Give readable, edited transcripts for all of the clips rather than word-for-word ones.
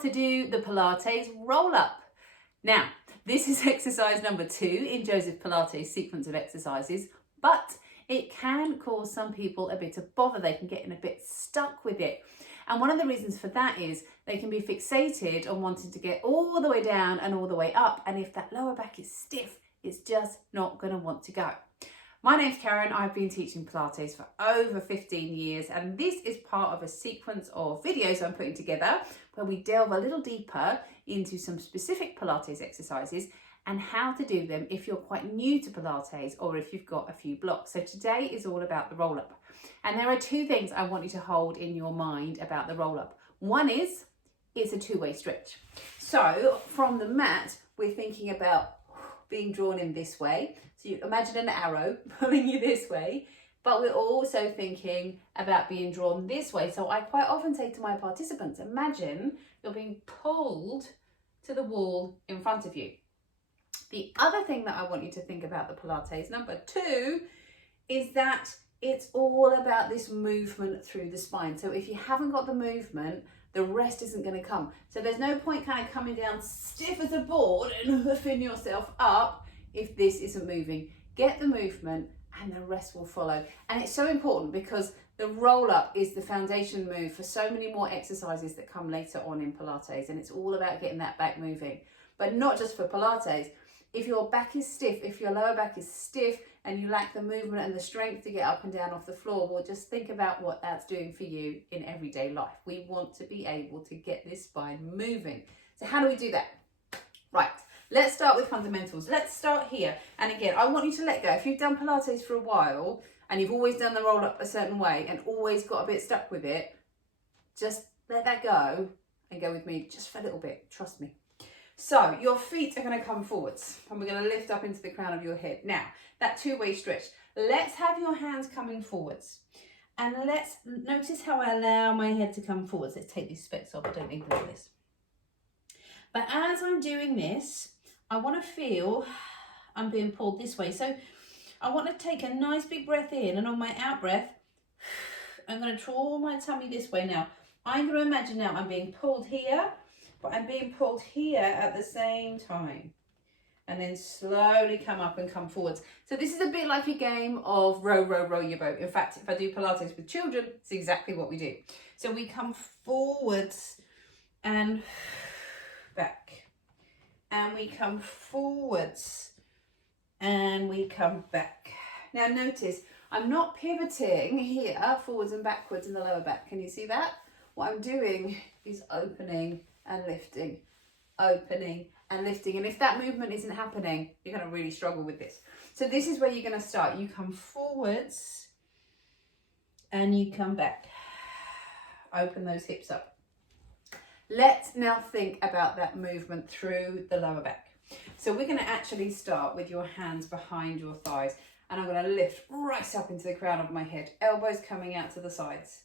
to do the Pilates roll-up. Now, this is exercise number 2 in Joseph Pilates' sequence of exercises, but it can cause some people a bit of bother. They can get in a bit stuck with it. And one of the reasons for that is they can be fixated on wanting to get all the way down and all the way up. And if that lower back is stiff, it's just not going to want to go. My name's Karen. I've been teaching Pilates for over 15 years, and this is part of a sequence of videos I'm putting together where we delve a little deeper into some specific Pilates exercises and how to do them if you're quite new to Pilates or if you've got a few blocks. So today is all about the roll-up. And there are 2 things I want you to hold in your mind about the roll-up. One is, it's a 2-way stretch. So from the mat, we're thinking about being drawn in this way. So you imagine an arrow pulling you this way, but we're also thinking about being drawn this way. So I quite often say to my participants, imagine you're being pulled to the wall in front of you. The other thing that I want you to think about the Pilates, number 2, is that it's all about this movement through the spine. So if you haven't got the movement, the rest isn't going to come. So there's no point kind of coming down stiff as a board and hoofing yourself up if this isn't moving. Get the movement and the rest will follow. And it's so important because the roll up is the foundation move for so many more exercises that come later on in Pilates. And it's all about getting that back moving, but not just for Pilates. If your back is stiff, if your lower back is stiff and you lack the movement and the strength to get up and down off the floor, well, just think about what that's doing for you in everyday life. We want to be able to get this spine moving. So how do we do that? Right, let's start with fundamentals. Let's start here. And again, I want you to let go. If you've done Pilates for a while and you've always done the roll up a certain way and always got a bit stuck with it, just let that go and go with me just for a little bit. Trust me. So your feet are going to come forwards and we're going to lift up into the crown of your head. Now, that 2-way stretch. Let's have your hands coming forwards. And let's notice how I allow my head to come forwards. Let's take these specs off. I don't need them for this. But as I'm doing this, I want to feel I'm being pulled this way. So I want to take a nice big breath in, and on my out breath, I'm going to draw my tummy this way now. I'm going to imagine now I'm being pulled here, but I'm being pulled here at the same time. And then slowly come up and come forwards. So this is a bit like a game of row, row, row your boat. In fact, if I do Pilates with children, it's exactly what we do. So we come forwards and back. And we come forwards and we come back. Now notice, I'm not pivoting here forwards and backwards in the lower back. Can you see that? What I'm doing is opening and lifting, opening and lifting. And if that movement isn't happening, you're going to really struggle with this. So this is where you're going to start. You come forwards and you come back. Open those hips up. Let's now think about that movement through the lower back. So we're going to actually start with your hands behind your thighs, and I'm going to lift right up into the crown of my head, elbows coming out to the sides.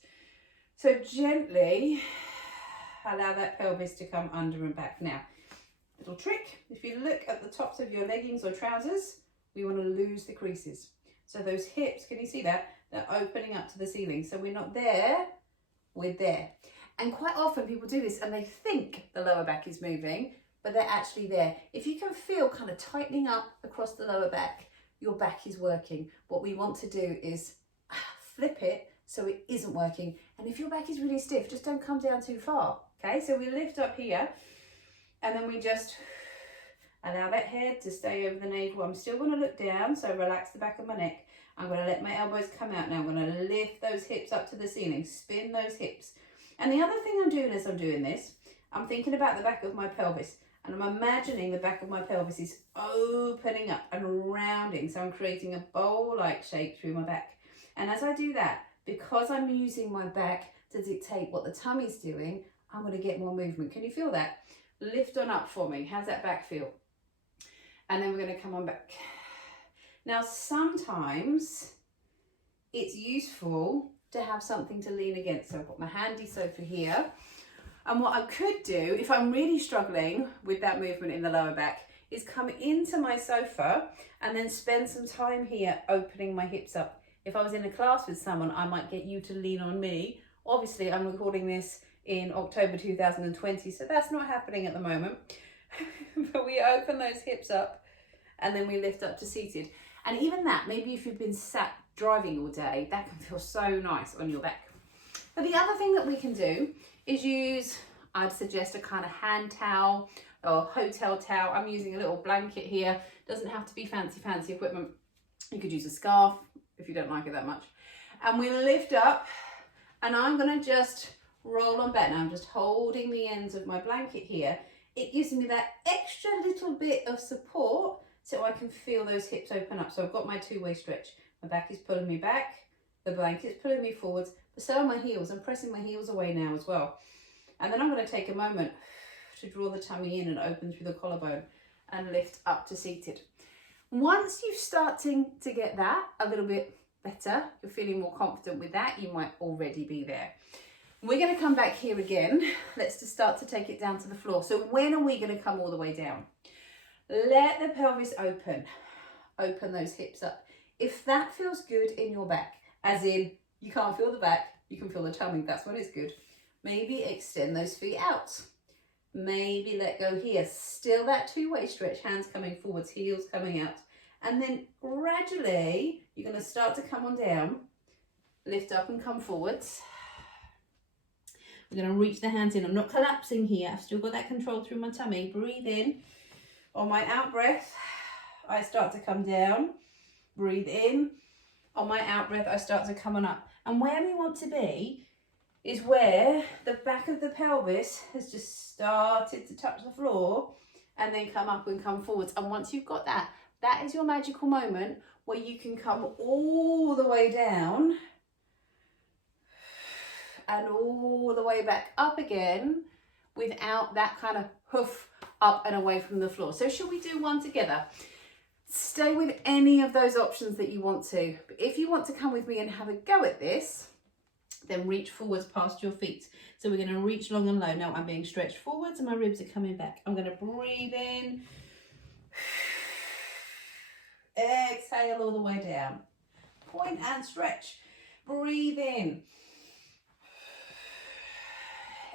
So gently allow that pelvis to come under and back. Now, little trick, if you look at the tops of your leggings or trousers, we want to lose the creases. So those hips, can you see that? They're opening up to the ceiling. So we're not there, we're there. And quite often people do this and they think the lower back is moving, but they're actually there. If you can feel kind of tightening up across the lower back, your back is working. What we want to do is flip it so it isn't working. And if your back is really stiff, just don't come down too far. Okay, so we lift up here and then we just allow that head to stay over the navel. I'm still going to look down, so relax the back of my neck. I'm going to let my elbows come out now. I'm going to lift those hips up to the ceiling, spin those hips. And the other thing I'm doing as I'm doing this, I'm thinking about the back of my pelvis, and I'm imagining the back of my pelvis is opening up and rounding. So I'm creating a bowl-like shape through my back. And as I do that, because I'm using my back to dictate what the tummy's doing, I'm going to get more movement. Can you feel that? Lift on up for me. How's that back feel? And then we're going to come on back. Now, sometimes it's useful to have something to lean against. So I've got my handy sofa here. And what I could do, if I'm really struggling with that movement in the lower back, is come into my sofa and then spend some time here opening my hips up. If I was in a class with someone, I might get you to lean on me. Obviously, I'm recording this in October 2020, so that's not happening at the moment. But we open those hips up and then we lift up to seated. And even that, maybe if you've been sat driving all day, that can feel so nice on your back. But the other thing that we can do is use, I'd suggest a kind of hand towel or hotel towel. I'm using a little blanket here. Doesn't have to be fancy equipment. You could use a scarf if you don't like it that much. And we lift up, and I'm gonna just roll on back. Now I'm just holding the ends of my blanket here. It gives me that extra little bit of support so I can feel those hips open up. So I've got my two-way stretch. My back is pulling me back, the blanket's pulling me forwards, but so are my heels. I'm pressing my heels away now as well. And then I'm going to take a moment to draw the tummy in and open through the collarbone and lift up to seated. Once you're starting to get that a little bit better, you're feeling more confident with that, you might already be there. We're going to come back here again. Let's just start to take it down to the floor. So when are we going to come all the way down? Let the pelvis open. Open those hips up. If that feels good in your back, as in you can't feel the back, you can feel the tummy, that's when it's good. Maybe extend those feet out. Maybe let go here. Still that two-way stretch, hands coming forwards, heels coming out. And then gradually, you're going to start to come on down. Lift up and come forwards. We're going to reach the hands in. I'm not collapsing here. I've still got that control through my tummy. Breathe in. On my out breath, I start to come down. Breathe in. On my out breath, I start to come on up. And where we want to be is where the back of the pelvis has just started to touch the floor and then come up and come forwards. And once you've got that, that is your magical moment where you can come all the way down and all the way back up again without that kind of hoof up and away from the floor. So should we do one together? Stay with any of those options that you want to. But if you want to come with me and have a go at this, then reach forwards past your feet. So we're going to reach long and low. Now I'm being stretched forwards and my ribs are coming back. I'm going to breathe in. Exhale all the way down. Point and stretch. Breathe in.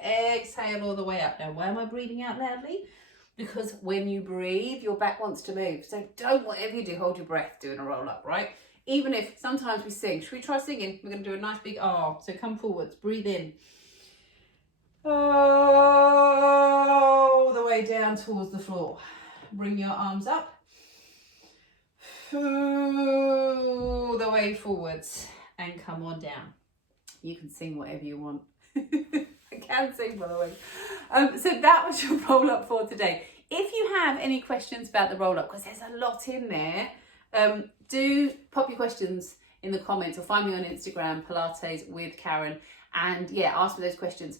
Exhale all the way up. Now, why am I breathing out loudly? Because when you breathe, your back wants to move. So don't, whatever you do, hold your breath doing a roll up, right? Even if sometimes we sing. Should we try singing? We're going to do a nice big R. So come forwards, breathe in. All the way down towards the floor. Bring your arms up. All the way forwards and come on down. You can sing whatever you want. I can sing, by the way. So that was your roll up for today. If you have any questions about the roll up, because there's a lot in there, do pop your questions in the comments or find me on Instagram, Pilates with Karen, and yeah, ask me those questions.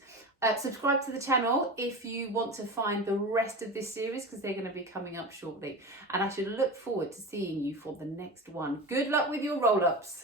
Subscribe to the channel if you want to find the rest of this series, because they're going to be coming up shortly. And I should look forward to seeing you for the next one. Good luck with your roll ups.